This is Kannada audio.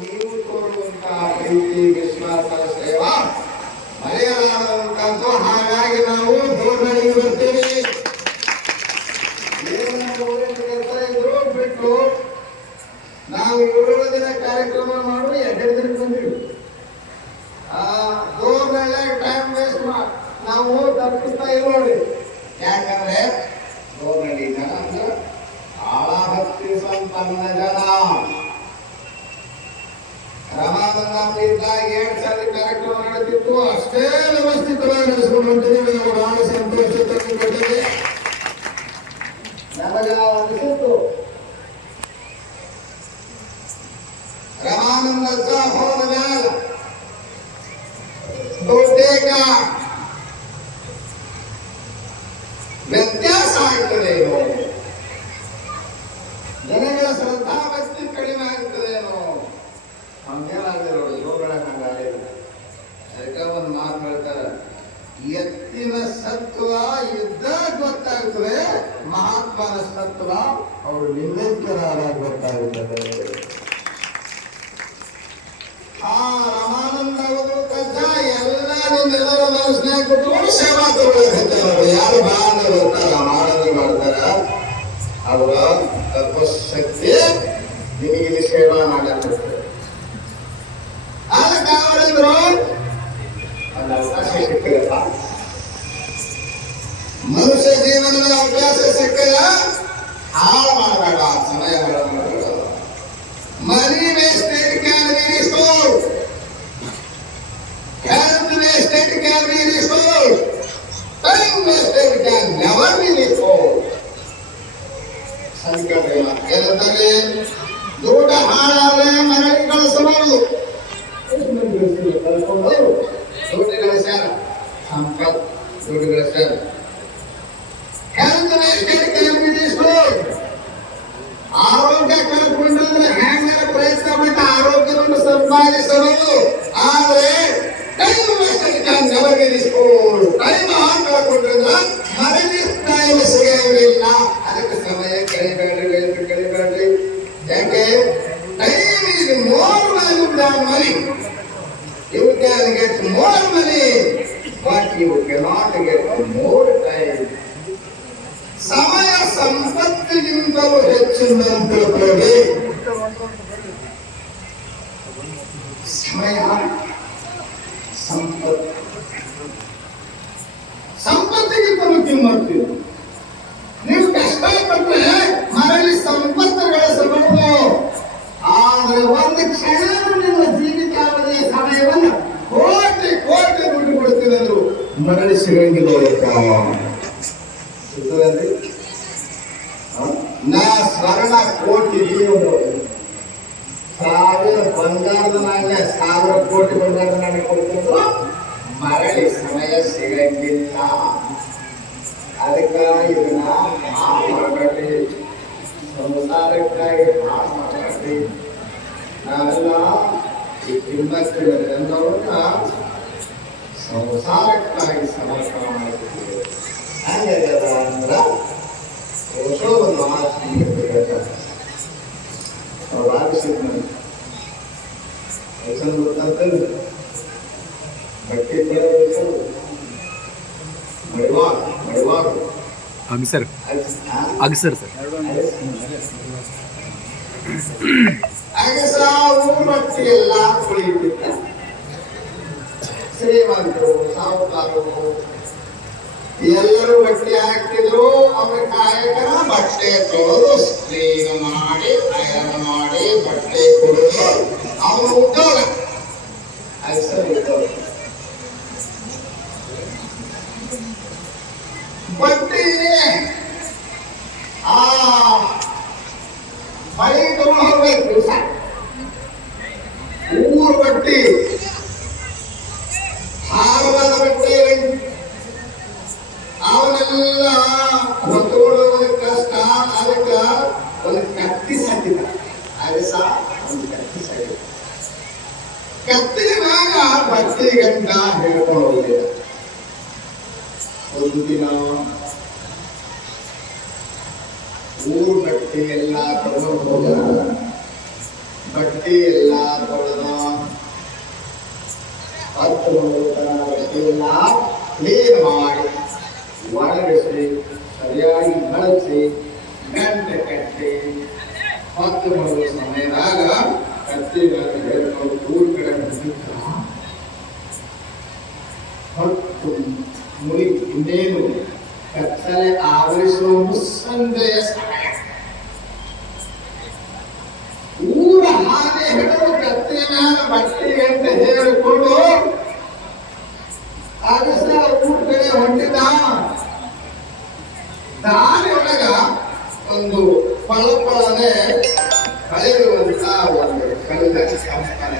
ನೀವು ತೋರುವಂತಹ ಪ್ರೀತಿ ವಿಶ್ವಾಸ ಸೇವಾ ಮರೆಯಲಾರದಂತದ್ದು. ಹಾಗಾಗಿ ನಾವು ದೂರದಲ್ಲಿ ಬರ್ತೀವಿ. ಇದ್ರು ಬಿಟ್ಟು ನಾವು 7 ದಿನ ಕಾರ್ಯಕ್ರಮ ಮಾಡುವ 2 ದಿನ ಬಂದಿವಿ. ದೂರದಲ್ಲೇ ಟೈಮ್ ವೇಸ್ಟ್ ನಾವು ತಪ್ಪಿಸ್ತಾ ಇರೋರಿ. ಯಾಕಂದ್ರೆ ದೂರದಲ್ಲಿ ಜನ ಅಂದ್ರೆ ಆಳಭಕ್ತಿ ಸಂಪನ್ನ ಜನ. ರಮಾನಂದದಾಗ 2 ಸಾರಿ ಕಾರ್ಯಕ್ರಮ ನಡೆದಿತ್ತು. ಅಷ್ಟೇ ವ್ಯವಸ್ಥಿತವಾಗಿ ನಡೆಸ್ಕೊಂಡು ಹೊಂಟಿದ್ದೀವಿ. ನಾವು ಬಹಳ ಸಂತೋಷ ತಂದುಕೊಟ್ಟಿದೆ. ನಮಗೆ ಅನಿಸಿತ್ತು ರಮಾನಂದ ಹೋದ ಮ್ಯಾಲ ಬಹುತೇಕ ವ್ಯತ್ಯಾಸ ಆಗ್ತದೇನೋ, ಜನಗಳ ಶ್ರದ್ಧಾಭಕ್ತಿ ಕಡಿಮೆ ಆಗ್ತದೇನೋ ಹಂಗೇನಾಗಿರೋ ಯೋಗಳ ಹಂಗಾಗಿಲ್ಲ. ಅದಕ್ಕೆ ಒಂದು ಮಾತು ಹೇಳ್ತಾರೆ, ಎತ್ತಿನ ಸತ್ವ ಇದ್ದಾಗ ಗೊತ್ತಾಗ್ತದೆ, ಮಹಾತ್ಮನ ಸತ್ವ ಅವರು ನಿಂದಕರಾದಾಗ ಗೊತ್ತಾಗುತ್ತದೆ. ರಮಾನಂದ ಅವರು ಕಷ್ಟ ಎಲ್ಲ ನಿಮ್ಮೆಲ್ಲರ ಮನಸ್ಸಿನಾಗ ಕೂತ್ಕೊಂಡು ಸೇವಾ ತಗೊಳ್ಳಕತ್ತಾರ. ಯಾರು ಬಾಳ ಬರ್ತಾರ ಮಾನವಿ ಮಾಡ್ತಾರ ಅವರ ತಪಶಕ್ತಿ ನಿಮಗೆ ಇಲ್ಲಿ ಸೇವಾ ಮಾಡಕ್ಕೆ. ಅದಕ್ಕೆ ಅವರಂದ್ರು ಒಂದು ಅವಕಾಶ ಸಿಕ್ಕಿರಪ್ಪ, ಮನುಷ್ಯ ಜೀವನದ ಅವಕಾಶ ಸಿಕ್ಕಿಲ್ಲ, ಹಾಳು ಮಾಡಬೇಡ, ಸಮಯ ಹಾಳು ಮಾಡಬೇಡ. Money wastage can be restored, health wastage can be restored, time wastage can never be restored. ಸಂಕಟ ಇಲ್ಲ. ಏನಂತಾರೆ, ದುಡ್ಡು ಹಾಳಾದ್ರೆ ಮನೆಗೆ ಕಳಿಸಬಹುದು. ಕಳ್ಕೊಂಡು ದುಡ್ಡು ಗಳಿಸ್ಯಾರ, ಸಂಪತ್ ದುಡ್ಡು ಗಳಿಸ್ಯಾರ. Health wastage can be restored. ಆರೋಗ್ಯ ಕಳ್ಕೊಂಡ್ರೆ ಹೆಂಗ ಪ್ರಯತ್ನ ಮಾಡಿ ಆರೋಗ್ಯವನ್ನು ಸಂಪಾದಿಸಬಹುದು. ಆದ್ರೆ time wastage can never be restored. Time ಹಾಕೊಂಡ್ರೆ ಮರಳಿ ಟೈಮ್ ಸಿಗಲಿಲ್ಲ. ಅದಕ್ಕೆ ಸಮಯ ಕಳಿಬೇಡ್ರಿ. ಯಾಕೆ? Time is more valuable than money. You can get more money, but you cannot get more time. ಸಮಯ ಸಂಪತ್ತಿಗಿಂತಲೂ ಹೆಚ್ಚಿನಂತ ತಿಳ್ಕೊಳ್ಳಿ. ಸಮಯ ಸಂಪತ್ತಿಗಿಂತಲೂ ಕಿಮ್ಮತ್ತು. ನೀವು ಕಷ್ಟಪಟ್ಟರೆ ಮರಳಿ ಸಂಪತ್ತು ಗಳಿಸಬಹುದು. ಆದ್ರೆ ಒಂದು ಕ್ಷಣ ನಿಮ್ಮ ಜೀವಿತಾವಧಿಯ ಸಮಯವನ್ನು ಕೋಟಿ ದುಡ್ಡು ಕೊಡ್ತೀರಂದ್ರು ಮರಳಿ ಸಿಗಂಗಿಲ್ಲ. ನಾ ಸ್ವರ್ಣ ಕೋಟಿ ಸಾವಿರ ಬಂಗಾರದ ನಾಣ್ಯ 1000 ಕೋಟಿ ಬಂಗಾರದ ನಾಣ್ಯ ಕೊಡ್ತಿದ್ರು, ಮರಳಿ ಸಮಯ ಸಿಗಂಗಿಲ್ಲ. ಅದಕ್ಕೆ ಇದನ್ನ ಮಾಡಬೇಡಿ, ಸಂಸಾರಕ್ಕಾಗಿ ಮಾಡಬೇಡಿ. ನಾವೆಲ್ಲ ಈ ಕಿಮ್ಮತ್ತಿನವರನ್ನ ಸಂಸಾರಕ್ಕಾಗಿ ಸಮರ್ಪಣ ಮಾಡ್ತೀವಿ. ಹೆಂಗದ ಅಂದ್ರೆ ಒಂದು ಮಹಾತ್ಮ ಹೇಳ್ತಾರೆ, ಅವ್ರು ಆಗಿಸಿದ್ ಗೊತ್ತಂತಂದ್ರೆ ಬಟ್ಟೆ ಮಡಿವಾರ ಅಗಸರ್ ಸರ್ ಅಗಸ ಊರು ಬಟ್ಟೆ ಎಲ್ಲ ಕುಳಿತಿದ್ದ. ಶ್ರೀಮಂತರು ಸಾಹುಕಾರರು ಎಲ್ಲರೂ ಬಟ್ಟೆ ಹಾಕ್ತಿದ್ರು. ಅವ್ರ ಕಾಯಕನ ಬಟ್ಟೆ ತೊಳೆದು ಕ್ಲೀನ್ ಮಾಡಿ ಐರನ್ ಮಾಡಿ ಬಟ್ಟೆ ಕೊಡೋದು ಅವನು ಉದ್ಯೋಗ. ಬಟ್ಟೆ ಮಳೆ ತಗೊಂಡು ಹೋಗ್ಬೇಕು. ಊರು ಬಟ್ಟೆ ಹಾರವಾದ ಬಟ್ಟೆ ಅವನ್ನೆಲ್ಲ ಹೊತ್ತುಕೊಳ್ಳೋದು ಕಷ್ಟ. ಅದಕ್ಕೆ ಒಂದು ಕತ್ತಿ ಸಾಕಿದ. ಅಗಸ ಒಂದು ಕತ್ತಿ ಸಾಕಿದ. ಕತ್ತಿನ ಮ್ಯಾಗ ಬಟ್ಟೆ ಗಂಟ ಹೇಳ್ಕೊಂಡು ಹೋಗಿಲ್ಲ. ಒಂದು ದಿನ ಊರು ಬಟ್ಟೆ ಎಲ್ಲ ತಗೊಂಡು ಹೋಗ ಬಟ್ಟಿ ಎಲ್ಲ ತೊಳೆದು 10 ಬಟ್ಟೆ ಎಲ್ಲ ಕ್ಲೀನ್ ಮಾಡಿ ಒಣಗಿಸಿ ಸರಿಯಾಗಿ ಬಳಸಿ ಗಂಟೆ ಕಟ್ಟಿ 10 ಸಮಯದಾಗ ಕತ್ತಿಗಳನ್ನು ಹಿಡಿದುಕೊಂಡು ಊರ್ ಕಡೆ ಮುಗಿದ ಹೊತ್ತು ಮುಳಿ ಇನ್ನೇನು ಕತ್ತಲೆ ಆವರಿಸುವ ಮುಸ್ಸಂಜೆಯ ಸಮಯ. ಊರ ಹಾಗೆ ಹಿಡಿದು ಕತ್ತಿನ ಬಟ್ಟೆ ಗಂಟೆ ಹೇಳಿಕೊಂಡು ಅರಸ ಊರ್ ಕಡೆ ಹೊಂಟಿದ. ದಾರಿಯೊಳಗ ಒಂದು ಫಲಫಲನೆ ಕಳೆಯುವಂತ ಒಂದು ಕವಿದ ಸಂಸ್ಥಾನ